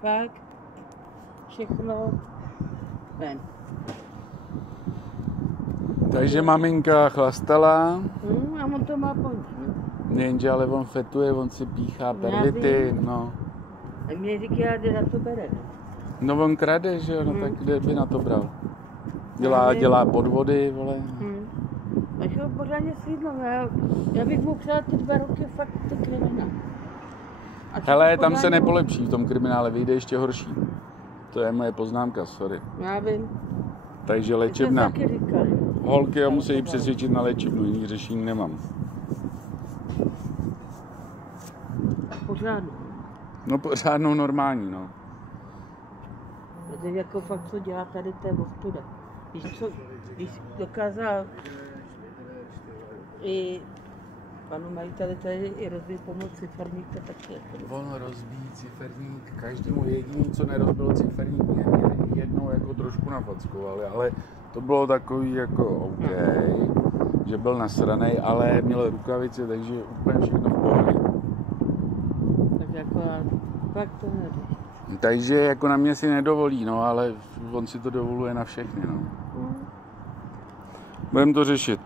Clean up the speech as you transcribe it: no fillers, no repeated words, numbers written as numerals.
fakt všechno ven. Takže maminka chlastala. A on to má poň. Jenže ale on fetuje, on si píchá pervity, no. A mě říká, kde na to bere. No on krade, že jo, no tak kde by na to bral? Dělá podvody, vole. A že ho pořádně slídlo, já bych mu přál ty 2 roky fakt to kriminál. Hele, tam se nepolepší v tom kriminále, vyjde ještě horší. To je moje poznámka, sorry. Já vím. Takže léčebna. Říkali. Holky ho musí přesvědčit na léčebnu, jiný řešení nemám. Pořádnou. No pořádnou normální, no. To je jako fakt, co dělá tady, to je ostuda. Když dokázal i panu majiteli tady i rozbít pomoc ciferník, to taky je to. On rozbíjí ciferník, každému jediný, co nerozbil ciferník, mě jednou jako trošku nafackovali, ale to bylo takový jako OK, že byl nasranej, ale měl rukavice, takže úplně všechno v pohodě. Tak jako fakt to nevíš. Takže jako na mě si nedovolí, no, ale on si to dovoluje na všechny, no. Budeme to řešit.